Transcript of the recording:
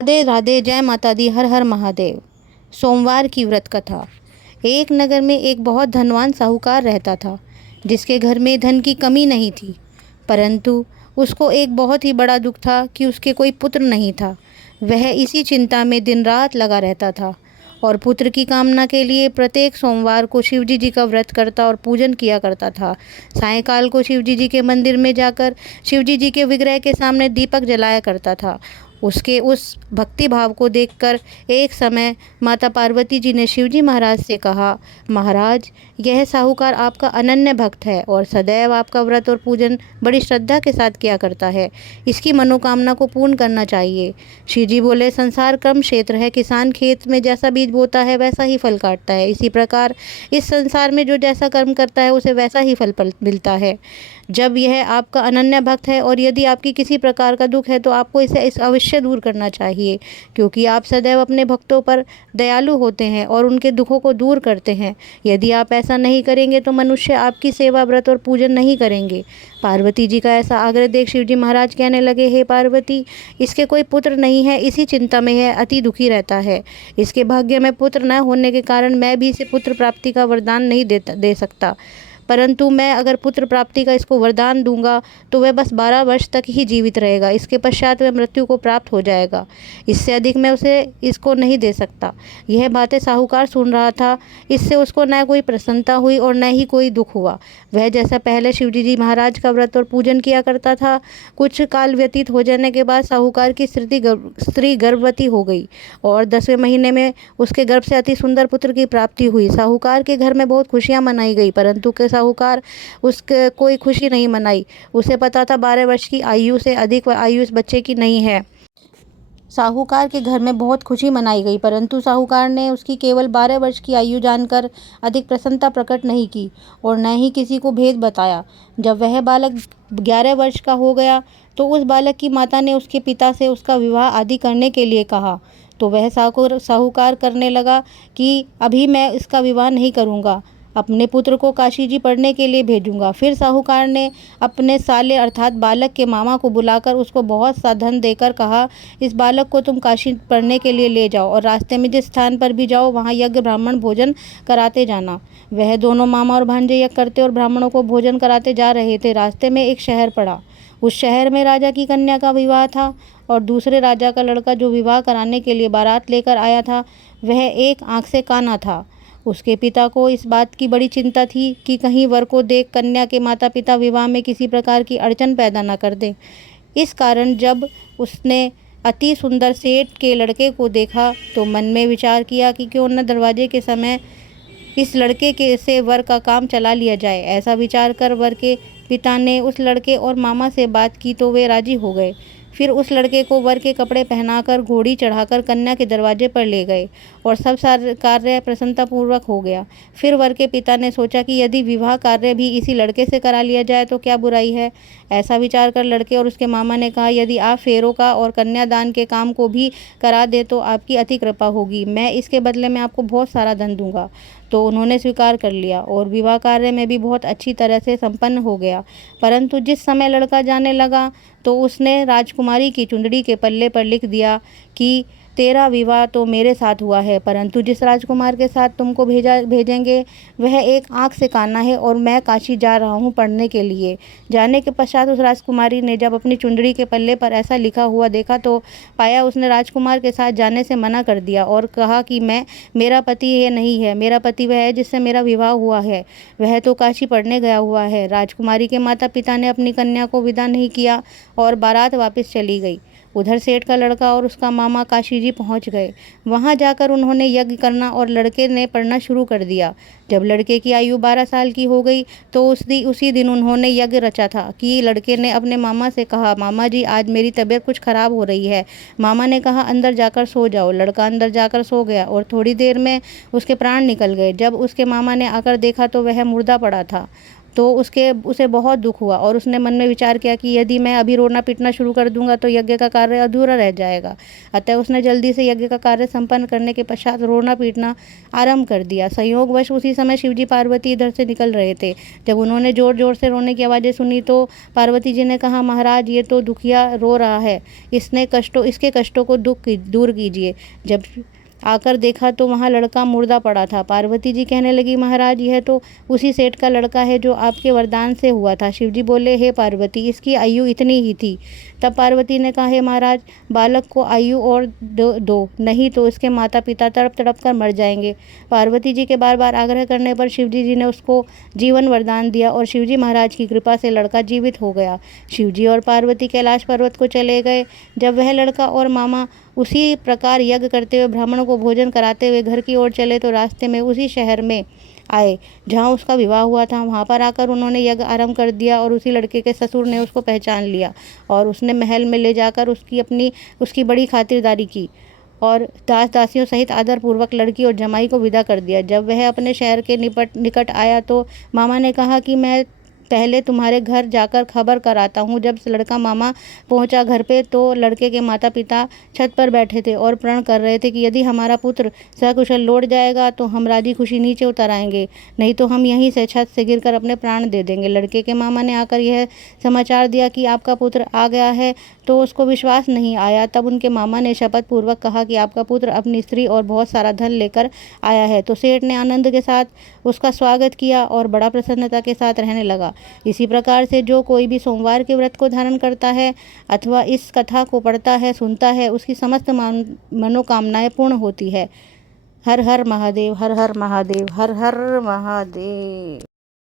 राधे राधे, जय माता दी, हर हर महादेव। सोमवार की व्रत कथा। एक नगर में एक बहुत धनवान साहूकार रहता था, जिसके घर में धन की कमी नहीं थी। परंतु उसको एक बहुत ही बड़ा दुख था कि उसके कोई पुत्र नहीं था। वह इसी चिंता में दिन रात लगा रहता था और पुत्र की कामना के लिए प्रत्येक सोमवार को शिवजी जी का व्रत करता और पूजन किया करता था। सायंकाल को शिवजी जी के मंदिर में जाकर शिवजी जी के विग्रह के सामने दीपक जलाया करता था। उसके उस भक्ति भाव को देखकर एक समय माता पार्वती जी ने शिवजी महाराज से कहा, महाराज, यह साहूकार आपका अनन्य भक्त है और सदैव आपका व्रत और पूजन बड़ी श्रद्धा के साथ किया करता है। इसकी मनोकामना को पूर्ण करना चाहिए। शिवजी बोले, संसार कर्म क्षेत्र है। किसान खेत में जैसा बीज बोता है वैसा ही फल काटता है। इसी प्रकार इस संसार में जो जैसा कर्म करता है उसे वैसा ही फल मिलता है। जब यह आपका अनन्य भक्त है और यदि आपकी किसी प्रकार का दुख है तो आपको इसे अवश्य दूर करना चाहिए, क्योंकि आप सदैव अपने भक्तों पर दयालु होते हैं और उनके दुखों को दूर करते हैं। यदि आप ऐसा नहीं करेंगे तो मनुष्य आपकी सेवा, व्रत और पूजन नहीं करेंगे। पार्वती जी का ऐसा आग्रह देख शिवजी महाराज कहने लगे, हे पार्वती, इसके कोई पुत्र नहीं है, इसी चिंता में है, अति दुखी रहता है। इसके भाग्य में पुत्र न होने के कारण मैं भी इसे पुत्र प्राप्ति का वरदान नहीं दे सकता। परंतु मैं अगर पुत्र प्राप्ति का इसको वरदान दूंगा तो वह बस 12 वर्ष तक ही जीवित रहेगा। इसके पश्चात वह मृत्यु को प्राप्त हो जाएगा। इससे अधिक मैं उसे इसको नहीं दे सकता। यह बातें साहूकार सुन रहा था। इससे उसको न कोई प्रसन्नता हुई और न ही कोई दुख हुआ। वह जैसा पहले शिवजी जी महाराज का व्रत और पूजन किया करता था। कुछ काल व्यतीत हो जाने के बाद साहूकार की स्त्री गर्भवती हो गई और 10वें महीने में उसके गर्भ से अति सुंदर पुत्र की प्राप्ति हुई। साहूकार के घर में बहुत खुशियां मनाई गई, परंतु साहूकार उसके कोई खुशी नहीं मनाई। उसे पता था 12 वर्ष की आयु से अधिक आयु इस बच्चे की नहीं है। साहूकार के घर में बहुत खुशी मनाई गई, परंतु साहूकार ने उसकी केवल 12 वर्ष की आयु जानकर अधिक प्रसन्नता प्रकट नहीं की और न ही किसी को भेद बताया। जब वह बालक 11 वर्ष का हो गया तो उस बालक की माता ने उसके पिता से उसका विवाह आदि करने के लिए कहा। तो वह साहूकार करने लगा कि अभी मैं इसका विवाह नहीं करूँगा, अपने पुत्र को काशी जी पढ़ने के लिए भेजूंगा। फिर साहूकार ने अपने साले अर्थात बालक के मामा को बुलाकर उसको बहुत सा धन देकर कहा, इस बालक को तुम काशी पढ़ने के लिए ले जाओ और रास्ते में जिस स्थान पर भी जाओ वहाँ यज्ञ ब्राह्मण भोजन कराते जाना। वह दोनों मामा और भांजे यज्ञ करते और ब्राह्मणों को भोजन कराते जा रहे थे। रास्ते में एक शहर पड़ा। उस शहर में राजा की कन्या का विवाह था और दूसरे राजा का लड़का जो विवाह कराने के लिए बारात लेकर आया था वह एक आँख से काना था। उसके पिता को इस बात की बड़ी चिंता थी कि कहीं वर को देख कन्या के माता पिता विवाह में किसी प्रकार की अड़चन पैदा न कर दें। इस कारण जब उसने अति सुंदर सेठ के लड़के को देखा तो मन में विचार किया कि क्यों न दरवाजे के समय इस लड़के के से वर का काम चला लिया जाए। ऐसा विचार कर वर के पिता ने उस लड़के और मामा से बात की तो वे राजी हो गए। फिर उस लड़के को वर के कपड़े पहनाकर घोड़ी चढ़ाकर कन्या के दरवाजे पर ले गए और सब सारे कार्य प्रसन्नतापूर्वक हो गया। फिर वर के पिता ने सोचा कि यदि विवाह कार्य भी इसी लड़के से करा लिया जाए तो क्या बुराई है। ऐसा विचार कर लड़के और उसके मामा ने कहा, यदि आप फेरों का और कन्यादान के काम को भी करा दे तो आपकी अति कृपा होगी। मैं इसके बदले में आपको बहुत सारा धन दूंगा। तो उन्होंने स्वीकार कर लिया और विवाह कार्य में भी बहुत अच्छी तरह से संपन्न हो गया। परंतु जिस समय लड़का जाने लगा तो उसने राजकुमारी की चुंदड़ी के पल्ले पर लिख दिया कि तेरा विवाह तो मेरे साथ हुआ है, परंतु जिस राजकुमार के साथ तुमको भेजेंगे वह एक आँख से काना है और मैं काशी जा रहा हूँ पढ़ने के लिए। जाने के पश्चात उस राजकुमारी ने जब अपनी चुंदड़ी के पल्ले पर ऐसा लिखा हुआ देखा तो पाया उसने राजकुमार के साथ जाने से मना कर दिया और कहा कि मेरा पति ये नहीं है, मेरा पति वह है जिससे मेरा विवाह हुआ है, वह तो काशी पढ़ने गया हुआ है। राजकुमारी के माता पिता ने अपनी कन्या को विदा नहीं किया और बारात वापस चली गई। उधर सेठ का लड़का और उसका मामा काशी जी पहुंच गए। वहां जाकर उन्होंने यज्ञ करना और लड़के ने पढ़ना शुरू कर दिया। जब लड़के की आयु 12 साल की हो गई तो उसी दिन उन्होंने यज्ञ रचा था कि लड़के ने अपने मामा से कहा, मामा जी, आज मेरी तबीयत कुछ खराब हो रही है। मामा ने कहा, अंदर जाकर सो जाओ। लड़का अंदर जाकर सो गया और थोड़ी देर में उसके प्राण निकल गए। जब उसके मामा ने आकर देखा तो वह मुर्दा पड़ा था। तो उसे बहुत दुख हुआ और उसने मन में विचार किया कि यदि मैं अभी रोना पीटना शुरू कर दूंगा तो यज्ञ का कार्य अधूरा रह जाएगा। अतः उसने जल्दी से यज्ञ का कार्य संपन्न करने के पश्चात रोना पीटना आरंभ कर दिया। संयोगवश उसी समय शिवजी पार्वती इधर से निकल रहे थे। जब उन्होंने जोर जोर से रोने की आवाज़ें सुनी तो पार्वती जी ने कहा, महाराज ये तो दुखिया रो रहा है, इसके कष्टों को दूर कीजिए। जब आकर देखा तो वहाँ लड़का मुर्दा पड़ा था। पार्वती जी कहने लगी, महाराज यह तो उसी सेठ का लड़का है जो आपके वरदान से हुआ था। शिवजी बोले, हे पार्वती, इसकी आयु इतनी ही थी। तब पार्वती ने कहा, हे महाराज, बालक को आयु और दो, नहीं तो इसके माता पिता तड़प तड़प कर मर जाएंगे। पार्वती जी के बार बार आग्रह करने पर शिवजी जी ने उसको जीवन वरदान दिया और शिवजी महाराज की कृपा से लड़का जीवित हो गया। शिवजी और पार्वती कैलाश पर्वत को चले गए। जब वह लड़का और मामा उसी प्रकार यज्ञ करते हुए ब्राह्मणों को भोजन कराते हुए घर की ओर चले तो रास्ते में उसी शहर में आए जहाँ उसका विवाह हुआ था। वहाँ पर आकर उन्होंने यज्ञ आरंभ कर दिया और उसी लड़के के ससुर ने उसको पहचान लिया और उसने महल में ले जाकर उसकी बड़ी खातिरदारी की और दास दासियों सहित आदरपूर्वक लड़की और जमाई को विदा कर दिया। जब वह अपने शहर के निकट आया तो मामा ने कहा कि मैं पहले तुम्हारे घर जाकर खबर कराता हूँ। जब लड़का मामा पहुँचा घर पे तो लड़के के माता पिता छत पर बैठे थे और प्रण कर रहे थे कि यदि हमारा पुत्र सकुशल लौट जाएगा तो हम राजी खुशी नीचे उतर आएंगे, नहीं तो हम यहीं से छत से गिरकर अपने प्राण दे देंगे। लड़के के मामा ने आकर यह समाचार दिया कि आपका पुत्र आ गया है तो उसको विश्वास नहीं आया। तब उनके मामा ने शपथ पूर्वक कहा कि आपका पुत्र अपनी स्त्री और बहुत सारा धन लेकर आया है। तो सेठ ने आनंद के साथ उसका स्वागत किया और बड़ा प्रसन्नता के साथ रहने लगा। इसी प्रकार से जो कोई भी सोमवार के व्रत को धारण करता है अथवा इस कथा को पढ़ता है, सुनता है, उसकी समस्त मनोकामनाएं पूर्ण होती है। हर हर महादेव, हर हर महादेव, हर हर महादेव।